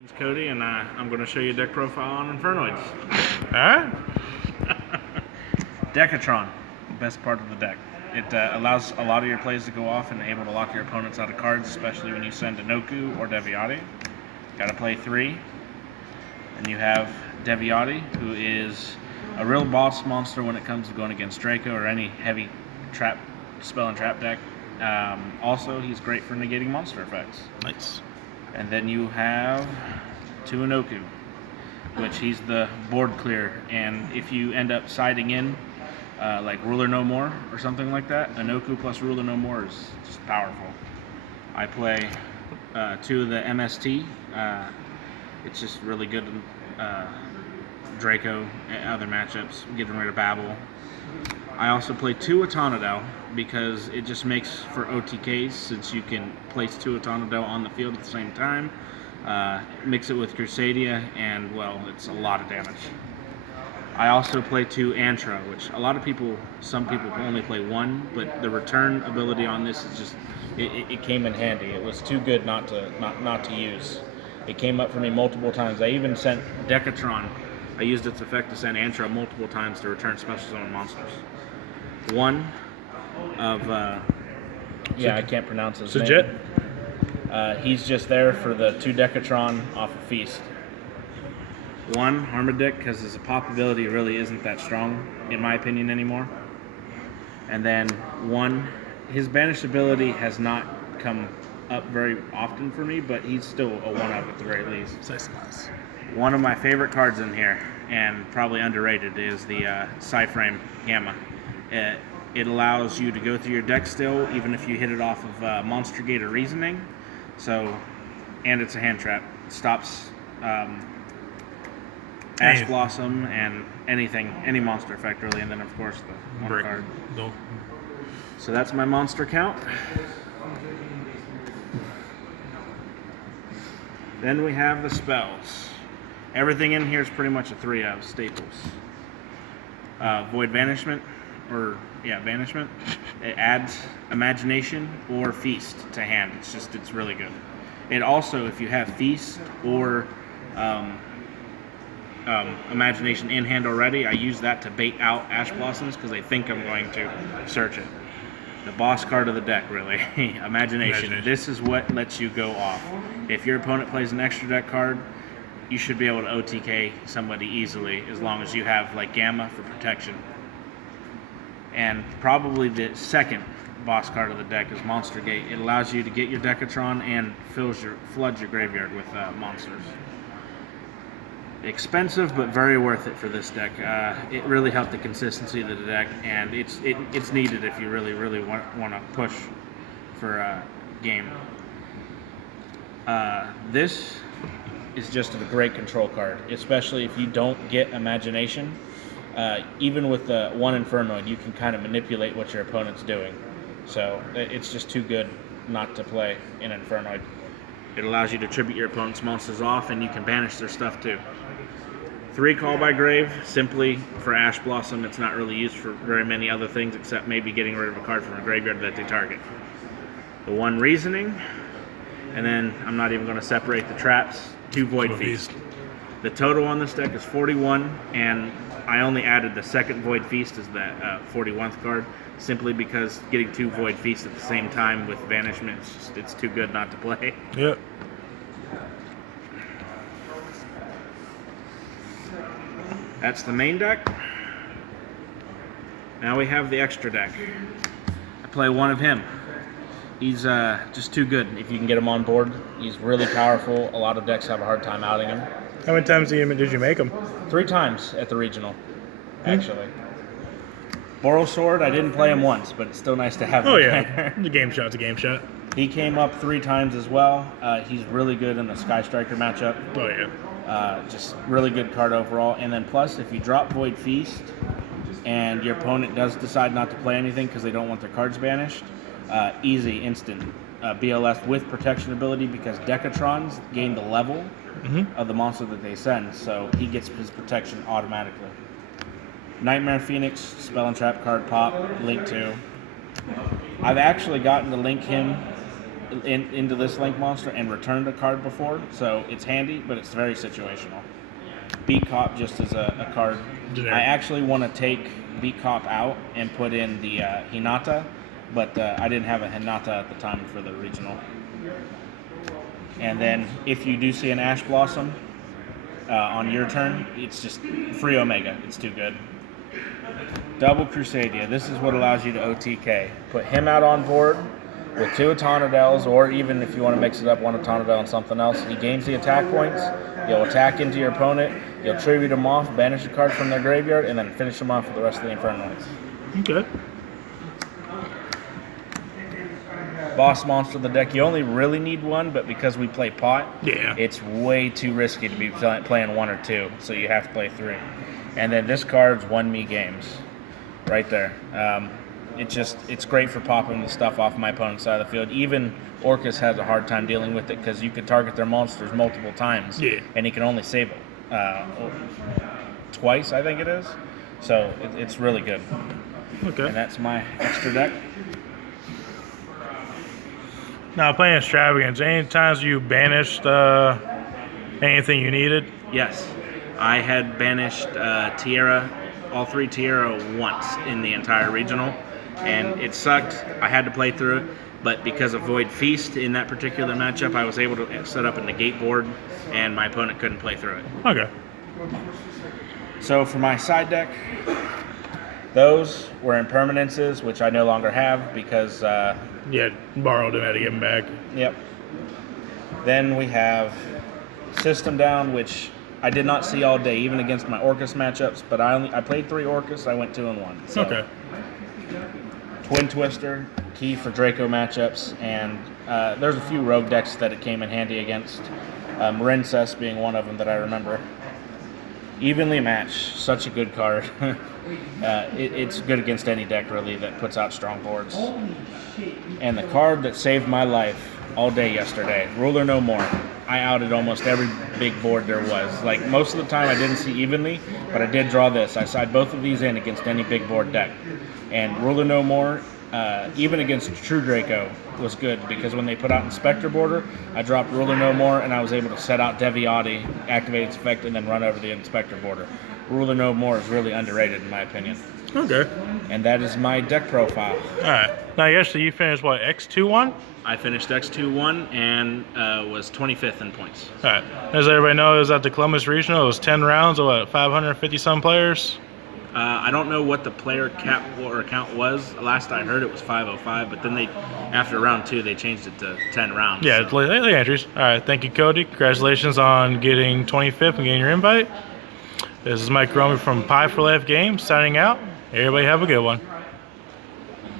It's Kody, and I'm going to show you a deck profile on Infernoids. Alright. Decatron, best part of the deck. It allows a lot of your plays to go off and able to lock your opponents out of cards, especially when you send Inoku or Deviati. Got to play 3. And you have Deviati, who is a real boss monster when it comes to going against Draco or any heavy trap spell and trap deck. Also, he's great for negating monster effects. Nice. And then you have 2 Inoku, which he's the board clear. And if you end up siding in, like Ruler No More or something like that, Inoku plus Ruler No More is just powerful. I play 2 of the MST. It's just really good in Draco and other matchups, getting rid of Babel. I also play 2 Autonadel because it just makes for OTKs, since you can place 2 Autonadel on the field at the same time. Mix it with Crusadia, and well, it's a lot of damage. I also play 2 Antra, which some people only play 1, but the return ability on this is just, it came in handy. It was too good not to use. It came up for me multiple times. I even sent Decatron. I used its effect to send Antra multiple times to return special summon monsters. One of, I can't pronounce his name. He's just there for the 2 Decatron off of Feast. 1 Harmadic, because his pop ability really isn't that strong, in my opinion, anymore. And then 1, his banished ability has not come up very often for me, but he's still a 1 of at the very least. Nice. One of my favorite cards in here, and probably underrated, is the Psyframe Gamma. It allows you to go through your deck still, even if you hit it off of Monster Gate or Reasoning. And it's a hand trap. It stops Ash Blossom and any monster effect really, and then of course the 1 card. No. So that's my monster count. Then we have the spells. Everything in here is pretty much a 3 of staples. Void Banishment, Banishment. It adds Imagination or Feast to hand. It's really good. It also, if you have Feast or Imagination in hand already, I use that to bait out Ash Blossoms because they think I'm going to search it. The boss card of the deck, really. Imagination. This is what lets you go off. If your opponent plays an extra deck card, you should be able to OTK somebody easily, as long as you have like Gamma for protection. And probably the second boss card of the deck is Monster Gate. It allows you to get your Decatron and floods your graveyard with monsters. Expensive, but very worth it for this deck. It really helped the consistency of the deck, and it's needed if you really want to push for a game. This is just a great control card, especially if you don't get Imagination. Even with the 1 Infernoid, you can kind of manipulate what your opponent's doing. So it's just too good not to play in Infernoid. It allows you to tribute your opponent's monsters off, and you can banish their stuff too. 3 Call by Grave, simply for Ash Blossom. It's not really used for very many other things except maybe getting rid of a card from a graveyard that they target. The 1 Reasoning, and then I'm not even going to separate the traps, 2 Void Feast. The total on this deck is 41, and I only added the 2nd Void Feast as that 41st card, simply because getting 2 Void Feasts at the same time with Banishment, it's too good not to play. Yep. That's the main deck. Now we have the extra deck. I play 1 of him. He's just too good if you can get him on board. He's really powerful. A lot of decks have a hard time outing him. How many times did you make him? 3 times at the regional, actually. Boral Sword, I didn't play him once, but it's still nice to have him. Oh yeah, the game shot's a game shot. He came up 3 times as well. He's really good in the Sky Striker matchup. Oh yeah. Just really good card overall. And then plus, if you drop Void Feast and your opponent does decide not to play anything because they don't want their cards banished, easy, instant BLS with protection ability, because Decatrons gain the level of the monster that they send, so he gets his protection automatically. Nightmare Phoenix, spell and trap card pop, link to. I've actually gotten to link him into this Link monster and returned a card before, so it's handy, but it's very situational. Beat Cop just as a card. Generic. I actually want to take Beat Cop out and put in the Hinata, but I didn't have a Hinata at the time for the regional. And then if you do see an Ash Blossom on your turn, it's just free Omega. It's too good. Double Crusadia. This is what allows you to OTK. Put him out on board with 2 Autonodels, or even if you want to mix it up, 1 Autonodel and something else. He gains the attack points. You'll attack into your opponent. You'll tribute them off, banish a card from their graveyard, and then finish them off with the rest of the Infernoids. Okay. Boss monster of the deck. You only really need 1, but because we play pot, Yeah. it's way too risky to be playing 1 or 2, so you have to play 3. And then this card's won me games, right there. It's great for popping the stuff off my opponent's side of the field. Even Orcus has a hard time dealing with it because you can target their monsters multiple times, Yeah. and he can only save it twice, I think it is. So it's really good. Okay. And that's my extra deck. Now, playing Extravagance, any times you banished anything you needed? Yes, I had banished Tierra, all 3 Tierra once in the entire regional, and it sucked. I had to play through it, but because of Void Feast in that particular matchup, I was able to set up a negate board, and my opponent couldn't play through it. Okay. So for my side deck, those were impermanences, which I no longer have because, Yeah, borrowed and had to give them back. yep. Then we have System Down, which I did not see all day, even against my Orcus matchups, but I played 3 Orcus, I went 2-1. So. Okay. Twin Twister, key for Draco matchups, and there's a few rogue decks that it came in handy against. Marincess being one of them that I remember. Evenly Matched, such a good card. It's good against any deck, really, that puts out strong boards. And the card that saved my life all day yesterday, Ruler No More. I outed almost every big board there was. Like, most of the time I didn't see evenly, but I did draw this. I side both of these in against any big board deck. And Ruler No More, even against True Draco, was good because when they put out Inspector Border, I dropped Ruler No More and I was able to set out Deviati, activate its effect, and then run over the Inspector Border. Ruler No More is really underrated in my opinion. Okay. And that is my deck profile. All right. Now, yesterday you finished, what, X2-1? I finished X2-1 and was 25th in points. All right. As everybody knows, at the Columbus Regional, it was 10 rounds of, what, 550-some players? I don't know what the player cap or count was. Last I heard it was 505, but then after round 2, they changed it to 10 rounds. Yeah, it's late entries. All right. Thank you, Kody. Congratulations on getting 25th and getting your invite. This is Mike Romy from Pie for Life Games signing out. Everybody have a good one.